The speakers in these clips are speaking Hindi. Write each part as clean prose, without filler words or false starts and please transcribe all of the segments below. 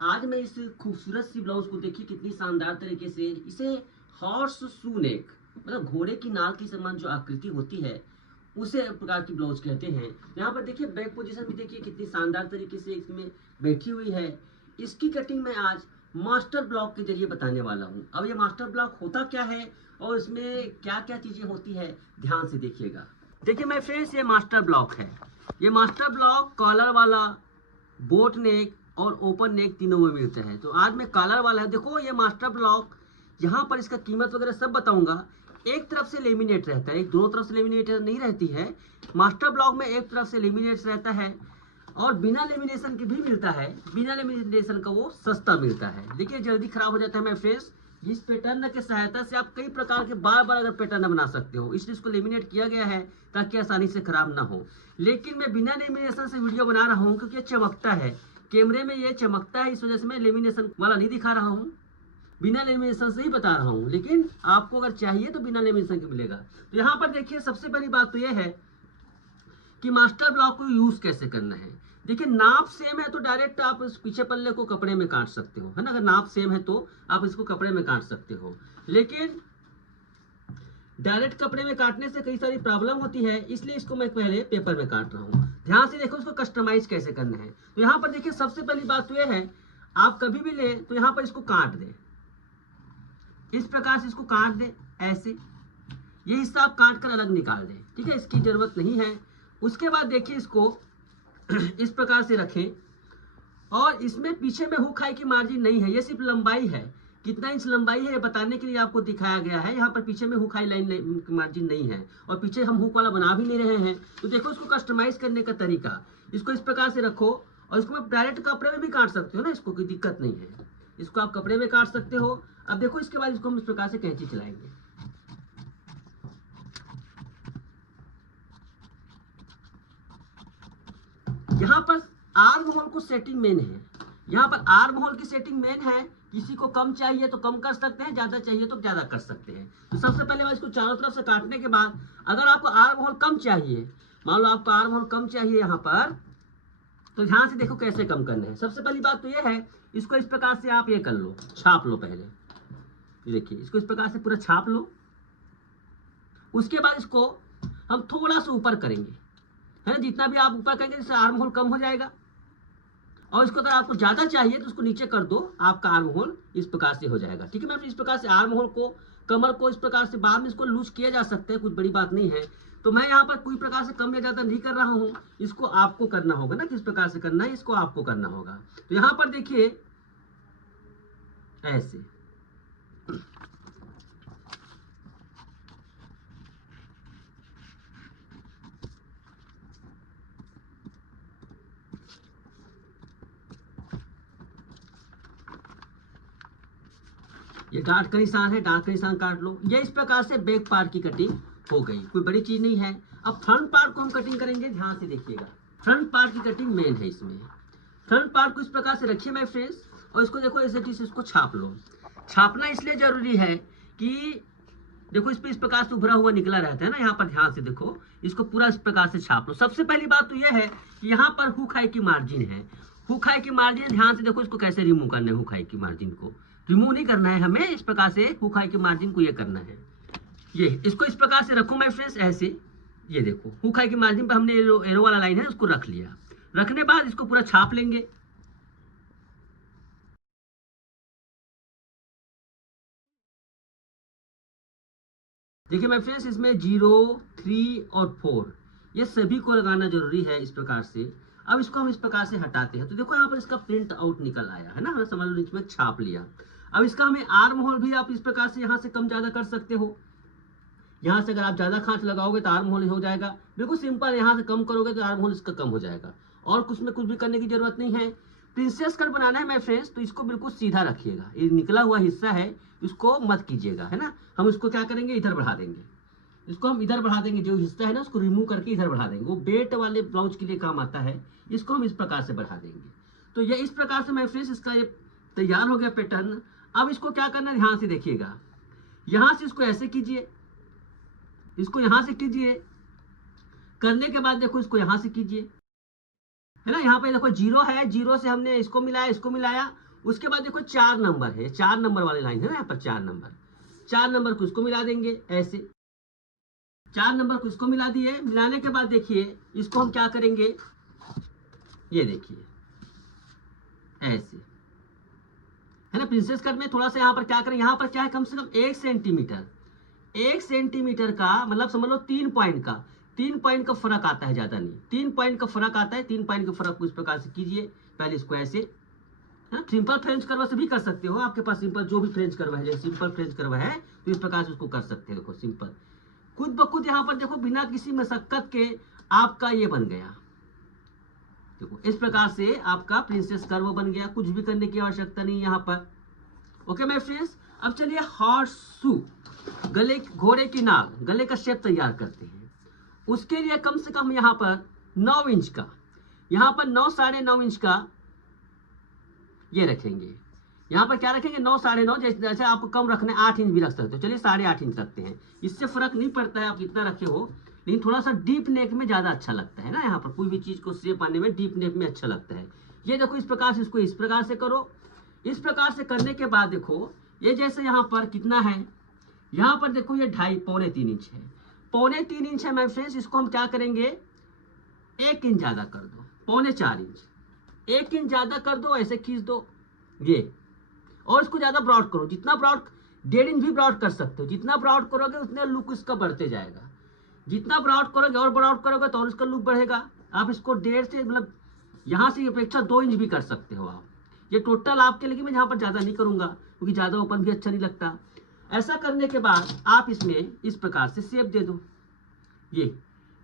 आज मैं इस खूबसूरत सी ब्लाउज को देखिए कितनी शानदार तरीके से इसे हॉर्स शू नेक मतलब घोड़े की नाल की समान जो आकृति होती है उसे प्रकार की ब्लाउज कहते हैं। यहाँ पर देखिए बैक पोजीशन भी देखिए कितनी शानदार तरीके से इसमें बैठी हुई है। इसकी कटिंग मैं आज मास्टर ब्लॉक के जरिए बताने वाला हूँ। अब ये मास्टर ब्लॉक होता क्या है और इसमें क्या क्या चीजें होती है, ध्यान से देखिएगा। देखिए मैं फ्रेंड्स, ये मास्टर ब्लॉक है। ये मास्टर ब्लॉक कॉलर वाला, बोट नेक और ओपन नेक तीनों में मिलते हैं। तो आज मैं कॉलर वाला है। देखो ये मास्टर ब्लॉक, यहाँ पर इसका कीमत वगैरह सब बताऊंगा। एक तरफ से लेमिनेट रहता है, एक दोनों तरफ से लेमिनेट नहीं रहती है। मास्टर ब्लॉक में एक तरफ से लेमिनेट रहता है और बिना लेमिनेशन के भी मिलता है। बिना लेमिनेशन का वो सस्ता मिलता है, देखिए जल्दी खराब हो जाता है। मैं फ्रेंड्स, इस पैटर्न की सहायता से आप कई प्रकार के बार बार अगर पैटर्न बना सकते हो, इसलिए इसको लेमिनेट किया गया है ताकि आसानी से खराब ना हो। लेकिन मैं बिना लेमिनेशन से वीडियो बना रहा हूँ क्योंकि ये चमकता है, कैमरे में ये चमकता है, इस वजह से मैं लेमिनेशन वाला नहीं दिखा रहा हूँ, बिना लेमिनेशन से ही बता रहा हूँ। लेकिन आपको अगर चाहिए तो बिना लेमिनेशन के मिलेगा। तो यहाँ पर देखिए सबसे पहली बात तो यह है कि मास्टर ब्लॉक को यूज कैसे करना है। देखिए नाप सेम है तो डायरेक्ट आप इस पीछे पल्ले को कपड़े में काट सकते हो, है ना। अगर नाप सेम है तो आप इसको कपड़े में काट सकते हो, लेकिन डायरेक्ट कपड़े में काटने से कई सारी प्रॉब्लम होती है, इसलिए इसको मैं पहले पेपर में काट रहा हूँ। ध्यान से देखो इसको कस्टमाइज कैसे करना है। तो यहाँ पर देखिए सबसे पहली बात तो यह है, आप कभी भी ले तो यहाँ पर इसको काट दें, इस प्रकार से इसको काट दें ऐसे। ये हिस्सा आप काट कर अलग निकाल दें, ठीक है, इसकी जरूरत नहीं है। उसके बाद देखिए इसको इस प्रकार से रखें और इसमें पीछे में हुक हाई की मार्जिन नहीं है, ये सिर्फ लंबाई है। कितना इंच लंबाई है ये बताने के लिए आपको दिखाया गया है। यहाँ पर पीछे में हुक हाई लाइन मार्जिन नहीं है और पीछे हम हुक वाला बना भी नहीं रहे हैं। तो देखो इसको कस्टमाइज करने का तरीका, इसको इस प्रकार से रखो और इसको आप डायरेक्ट कपड़े में भी काट सकते हो ना, इसको कोई दिक्कत नहीं है, इसको आप कपड़े में काट सकते हो। अब देखो इसके बाद इसको हम इस प्रकार से कैंची चलाएंगे। यहाँ पर आर्म होल को सेटिंग मेन है, यहाँ पर आर्म होल की सेटिंग मेन है। किसी को कम चाहिए तो कम कर सकते हैं, ज्यादा चाहिए तो ज्यादा कर सकते हैं। तो सबसे पहले मैं इसको चारों तरफ से काटने के बाद, अगर आपको आर्म होल कम चाहिए, मान लो आपको आर्म होल कम चाहिए यहाँ पर, तो ध्यान से देखो कैसे कम करना है। सबसे पहली बात तो यह है, इसको इस प्रकार से आप ये कर लो, छाप लो पहले। देखिए इसको इस प्रकार से पूरा छाप लो। उसके बाद इसको हम थोड़ा सा ऊपर करेंगे, है ना। जितना भी आप ऊपर करेंगे इससे आर्म होल कम हो जाएगा। और इसको अगर आपको ज्यादा चाहिए तो उसको नीचे कर दो, आपका आर्म होल इस प्रकार से हो जाएगा, ठीक है। मैं इस प्रकार से आर्म होल को, कमर को इस प्रकार से बाद में इसको लूज किया जा सकता है, कुछ बड़ी बात नहीं है। तो मैं यहाँ पर कोई प्रकार से कम या ज्यादा नहीं कर रहा हूँ, इसको आपको करना होगा ना, किस प्रकार से करना है इसको आपको करना होगा। तो यहाँ पर देखिए ऐसे, ये गांठ का निशान है, गांठ का निशान काट लो। ये इस प्रकार से बैक पार्ट की कटिंग हो गई, कोई बड़ी चीज नहीं है। अब फ्रंट पार्ट को हम कटिंग करेंगे, ध्यान से देखिएगा। फ्रंट पार्ट की कटिंग मेन है इसमें। फ्रंट पार्ट को इस प्रकार से रखिए मेरे फ्रेंड्स, और इसको देखो ऐसे इसको छाप लो। छापना इसलिए जरूरी है कि देखो इस पे इस प्रकार से उभरा हुआ निकला रहता है ना, यहाँ पर ध्यान से देखो, इसको पूरा इस प्रकार से छाप लो। सबसे पहली बात तो यह है कि यहाँ पर हुक हाई की मार्जिन है, हुक हाई की मार्जिन, ध्यान से देखो इसको कैसे रिमूव करना है। हुक हाई की मार्जिन को रिमूव नहीं करना है हमें, इस प्रकार से हुक हाई की मार्जिन को ये करना है। ये इसको इस प्रकार से रखो माय फ्रेंड्स ऐसे। ये देखो हुक हाई की मार्जिन पर हमने एरो वाला लाइन है उसको रख लिया। रखने बाद इसको पूरा छाप लेंगे। देखिए माय फ्रेंड्स, इसमें 0, 3 और 4 ये सभी को लगाना जरूरी है इस प्रकार से। अब इसको हम इस प्रकार से हटाते हैं तो देखो यहाँ पर इसका प्रिंट आउट निकल आया है ना, हमें समझ लो इसमें छाप लिया। अब इसका हमें आर्म होल भी आप इस प्रकार से यहाँ से कम ज्यादा कर सकते हो। यहाँ से अगर आप ज्यादा खांच लगाओगे तो आर्म होल हो जाएगा, बिल्कुल सिंपल। यहाँ से कम करोगे तो आर्म होल इसका कम हो जाएगा, और कुछ में कुछ भी करने की जरूरत नहीं है। प्रिंसेस कट बनाना है माय फ्रेंड्स, तो इसको बिल्कुल सीधा रखिएगा, ये निकला हुआ हिस्सा है इसको मत कीजिएगा, है ना। हम इसको क्या करेंगे, इधर बढ़ा देंगे, इसको हम इधर बढ़ा देंगे, जो हिस्सा है ना उसको रिमूव करके इधर बढ़ा देंगे। वो बेट वाले ब्लाउज के लिए काम आता है, इसको हम इस प्रकार से बढ़ा देंगे। तो ये इस प्रकार से माय फ्रेंड्स इसका ये तैयार हो गया पैटर्न। अब इसको क्या करना है, ध्यान से देखिएगा। यहाँ से इसको ऐसे कीजिए, इसको यहाँ से कीजिए, करने के बाद देखो इसको यहाँ से कीजिए, है ना। यहाँ पे देखो 0 है, 0 से हमने इसको मिलाया, इसको मिलाया, उसके बाद देखो 4 नंबर है, 4 नंबर वाली लाइन है ना यहाँ पर, 4 नंबर, 4 नंबर को इसको मिला देंगे ऐसे, 4 नंबर को इसको मिला दिए। मिलाने के बाद देखिए इसको हम क्या करेंगे, ये देखिए ऐसे, है ना। प्रिंसेस कट में थोड़ा सा यहाँ पर क्या करें, यहाँ पर क्या है, कम से कम 1 सेंटीमीटर, 1 सेंटीमीटर का मतलब समझ लो 3 पॉइंट का, 3 पॉइंट का फर्क आता है, ज्यादा नहीं, 3 पॉइंट का फर्क आता है। 3 पॉइंट के फर्क को इस प्रकार से कीजिए। पहले इसको ऐसे, है, सिंपल फ्रेंच कर्व से भी कर सकते हो, आपके पास सिंपल जो भी फ्रेंच कर्व है, जैसे सिंपल फ्रेंच कर्व है तो इस प्रकार से उसको कर सकते हो। देखो सिंपल, खुद ब खुद यहाँ पर देखो बिना किसी मशक्कत के आपका ये बन गया। देखो इस प्रकार से आपका प्रिंसेस कर्व बन गया, कुछ भी करने की आवश्यकता नहीं यहाँ पर। ओके माय फ्रेंड्स, अब चलिए हॉर्स शू, गले, घोड़े की नाल, गले का शेप तैयार करते हैं। उसके लिए कम से कम यहाँ पर 9 इंच का, यहाँ पर 9 साढ़े 9 इंच का ये रखेंगे। यहाँ पर क्या रखेंगे, 9 साढ़े 9, जैसे आपको कम रखना है 8 इंच भी रख सकते हो, चलिए 8.5 इंच रखते हैं। इससे फर्क नहीं पड़ता है आप कितना रखे हो, लेकिन थोड़ा सा डीप नेक में ज़्यादा अच्छा लगता है ना, यहाँ पर कोई भी चीज़ को शेप आने में डीप नेक में अच्छा लगता है। ये देखो इस प्रकार से, इसको इस प्रकार से करो। इस प्रकार से करने के बाद देखो ये जैसे यहाँ पर कितना है, यहाँ पर देखो ये 2.5 पौने 3 इंच है, पौने 3 इंच है माय फ्रेंड्स। इसको हम क्या करेंगे, 1 इंच ज़्यादा कर दो, पौने 4 इंच, 1 इंच ज़्यादा कर दो, ऐसे खींच दो ये, और इसको ज़्यादा ब्रॉड करो, जितना ब्रॉड, 1.5 इंच भी ब्रॉड कर सकते हो, जितना ब्रॉड करोगे उतने लुक इसका बढ़ते जाएगा, जितना ब्रॉड करोगे और ब्रॉड करोगे तो और इसका लुक बढ़ेगा। आप इसको 1.5 से मतलब यहाँ से अपेक्षा 2 इंच भी कर सकते हो आप, ये टोटल आपके लिए, मैं यहाँ पर ज़्यादा नहीं करूँगा क्योंकि ज़्यादा ओपन भी अच्छा नहीं लगता। ऐसा करने के बाद आप इसमें इस प्रकार से शेप दे दो। ये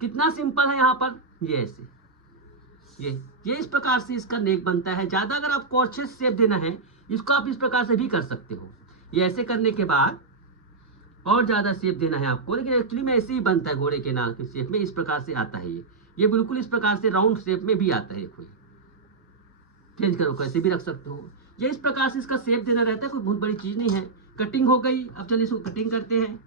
कितना सिंपल है, यहाँ पर ये ऐसे, ये इस प्रकार से इसका नेक बनता है। ज़्यादा अगर आपको अच्छे से शेप देना है, इसको आप इस प्रकार से भी कर सकते हो। ये ऐसे करने के बाद और ज़्यादा शेप देना है आपको, लेकिन एक्चुअली में ऐसे ही बनता है, घोड़े के नाल के शेप में इस प्रकार से आता है। ये बिल्कुल इस प्रकार से राउंड शेप में भी आता है। कोई चेंज करो, कैसे भी रख सकते हो। ये इस प्रकार से इसका शेप देना रहता है, कोई बहुत बड़ी चीज़ नहीं है। कटिंग हो गई, अब चलिए इसको कटिंग करते हैं।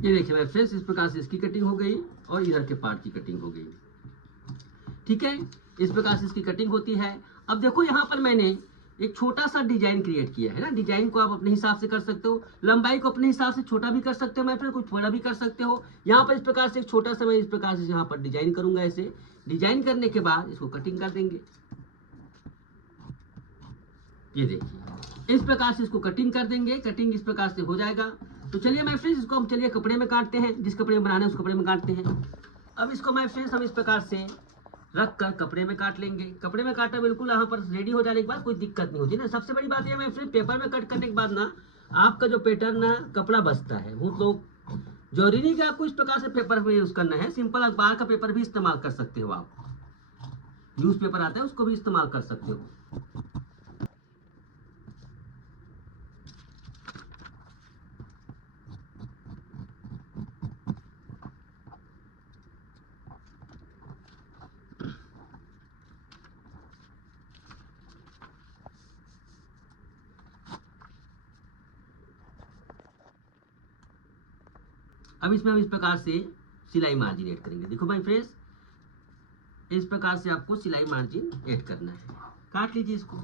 ये देखिए मेरे फ्रेंड्स, इस प्रकार से इसकी कटिंग हो गई और इधर के पार्ट की कटिंग हो गई। ठीक है, इस प्रकार से इसकी कटिंग होती है। अब देखो यहाँ पर मैंने एक छोटा सा डिजाइन क्रिएट किया है ना। डिजाइन को आप अपने हिसाब से कर सकते हो, लंबाई को अपने हिसाब से छोटा भी कर सकते हो मैं, फिर कुछ बड़ा भी कर सकते हो। यहाँ पर इस प्रकार से एक छोटा सा मैं इस प्रकार से यहाँ पर डिजाइन करूंगा। ऐसे डिजाइन करने के बाद इसको कटिंग कर देंगे। ये देखिए इस प्रकार से इसको कटिंग कर देंगे। कटिंग इस प्रकार से हो जाएगा। तो चलिए माय फ्रेंड्स, इसको हम चलिए कपड़े में काटते हैं, जिस कपड़े में बनाना है उस कपड़े में काटते हैं। अब इसको माय फ्रेंड्स हम इस प्रकार से रख कर कपड़े में काट लेंगे। कपड़े में काटा बिल्कुल यहाँ पर रेडी हो जाने के बाद कोई दिक्कत नहीं होती ना। सबसे बड़ी बात यह माय फ्रेंड, पेपर में कट करने के बाद ना आपका जो पैटर्न ना कपड़ा बचता है, वो लोग जरूरी नहीं कि आपको इस प्रकार से पेपर में यूज करना है। सिंपल अखबार का पेपर भी इस्तेमाल कर सकते हो आप, न्यूज पेपर आता है उसको भी इस्तेमाल कर सकते हो। अब इसमें हम इस प्रकार से सिलाई मार्जिन ऐड करेंगे। देखो भाई फ्रेंड्स, इस प्रकार से आपको सिलाई मार्जिन ऐड करना है। काट लीजिए इसको।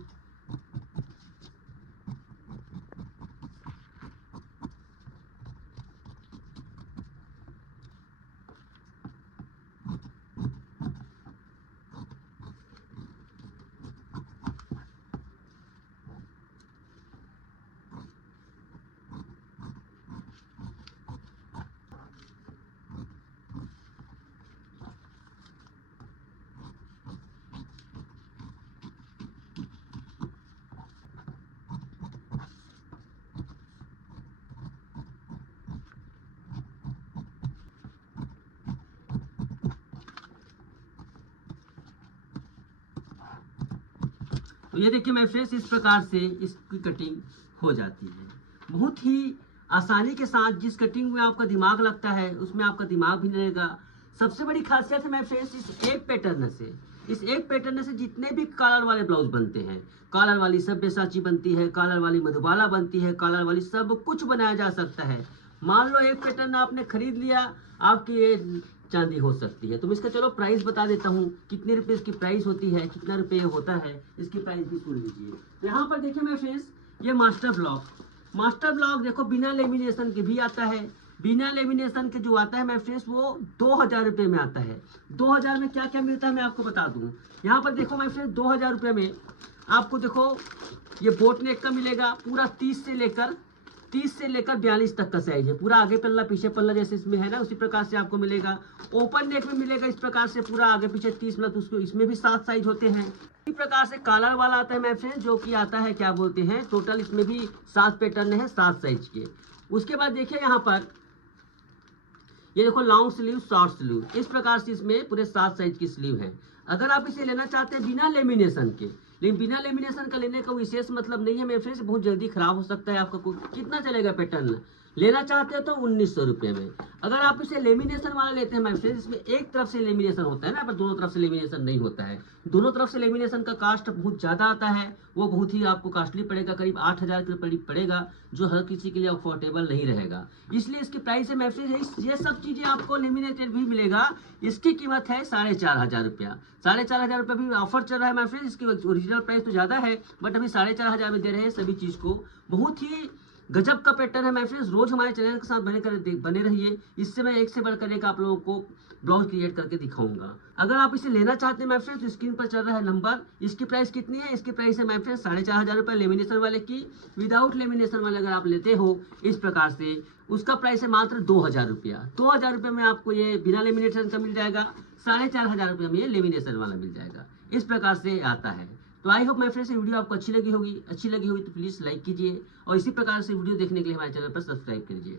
तो ये देखिए माय फ्रेंड्स, इस प्रकार से इसकी कटिंग हो जाती है। बहुत ही आसानी के साथ, जिस कटिंग में आपका दिमाग लगता है उसमें आपका दिमाग भी नहीं लगेगा। सबसे बड़ी खासियत है माय फ्रेंड्स इस एक पैटर्न से, इस एक पैटर्न से जितने भी कॉलर वाले ब्लाउज बनते हैं, कॉलर वाली सब्यसाची बनती है, कॉलर वाली मधुबाला बनती है, कॉलर वाली सब कुछ बनाया जा सकता है। मान लो एक पैटर्न आपने खरीद लिया, आपकी ये चांदी हो सकती है। तो मैं इसका चलो प्राइस बता देता हूँ, कितने रुपए इसकी प्राइस होती है, कितना रुपए होता है, इसकी प्राइस भी सुन लीजिए। तो यहाँ पर देखिए मेरे फ्रेंड्स, ये मास्टर ब्लॉक देखो बिना लेमिनेशन के भी आता है। बिना लेमिनेशन के जो आता है मेरे फ्रेंड्स वो 2000 रुपये में आता है। 2000 में क्या क्या मिलता है मैं आपको बता दूँ। यहाँ पर देखो मेरे फ्रेंड्स 2000 रुपये में आपको देखो ये बोट नेक का मिलेगा, पूरा 30 से लेकर 42 तक का साइज है। पूरा आगे पल्ला पीछे पल्ला जैसे इसमें है ना, उसी प्रकार से आपको मिलेगा। ओपन नेक में मिलेगा इस प्रकार से, पूरा आगे पीछे 30 मतलब उसको, इसमें भी 7 साइज होते हैं। इसी प्रकार से कॉलर वाला आता है मेरे फ्रेंड्स, जो कि आता है क्या बोलते हैं, टोटल इसमें भी 7 पैटर्न है, 7 साइज के। उसके बाद देखिए यहाँ पर ये देखो लॉन्ग स्लीव, शॉर्ट स्लीव, इस प्रकार से इसमें पूरे 7 साइज की स्लीव है। अगर आप इसे लेना चाहते हैं बिना लेमिनेशन के, लेकिन बिना लेमिनेशन का लेने का विशेष मतलब नहीं है मेरे फ्रेंड्स, बहुत जल्दी खराब हो सकता है आपका। कितना चलेगा पैटर्न, लेना चाहते हो तो 1900 रुपये में। अगर आप इसे लेमिनेशन वाला लेते हैं मेरे फ्रेंड्स, इसमें एक तरफ से लेमिनेशन होता है ना, पर दोनों तरफ से लेमिनेशन नहीं होता है। दोनों तरफ से लेमिनेशन का कास्ट बहुत ज़्यादा आता है, वो बहुत ही आपको कॉस्टली पड़ेगा, करीब 8000 के करीब पड़ेगा, जो हर किसी के लिए अफोर्डेबल नहीं रहेगा। इसलिए इसकी प्राइस है मेरे फ्रेंड्स, ये सब चीज़ें आपको लेमिनेटेड भी मिलेगा। इसकी कीमत है 4500 रुपया। 4500 रुपये भी ऑफर चल रहा है मेरे फ्रेंड्स। इसकी ओरिजिनल प्राइस तो ज़्यादा है, बट अभी 4500 में दे रहे हैं सभी चीज़ को। बहुत ही गजब का पैटर्न है माय फ्रेंड्स। रोज हमारे चैनल के साथ बने रहिए, इससे मैं एक से बढ़कर एक आप लोगों को ब्लाउज क्रिएट करके दिखाऊंगा। अगर आप इसे लेना चाहते हैं माय फ्रेंड्स, तो स्क्रीन पर चल रहा है नंबर। इसकी प्राइस कितनी है, इसकी प्राइस है माय फ्रेंड्स 4500 रुपये लेमिनेशन वाले की। विदाउट लेमिनेशन वाले अगर आप लेते हो इस प्रकार से, उसका प्राइस है मात्र 2000 रुपया। 2000 रुपये में आपको ये बिना लेमिनेशन का मिल जाएगा, 4500 रुपये में ये लेमिनेशन वाला मिल जाएगा। इस प्रकार से आता है। तो आई होप माय फ्रेंड्स ये वीडियो आपको अच्छी लगी होगी तो प्लीज़ लाइक कीजिए, और इसी प्रकार से वीडियो देखने के लिए हमारे चैनल पर सब्सक्राइब कीजिए।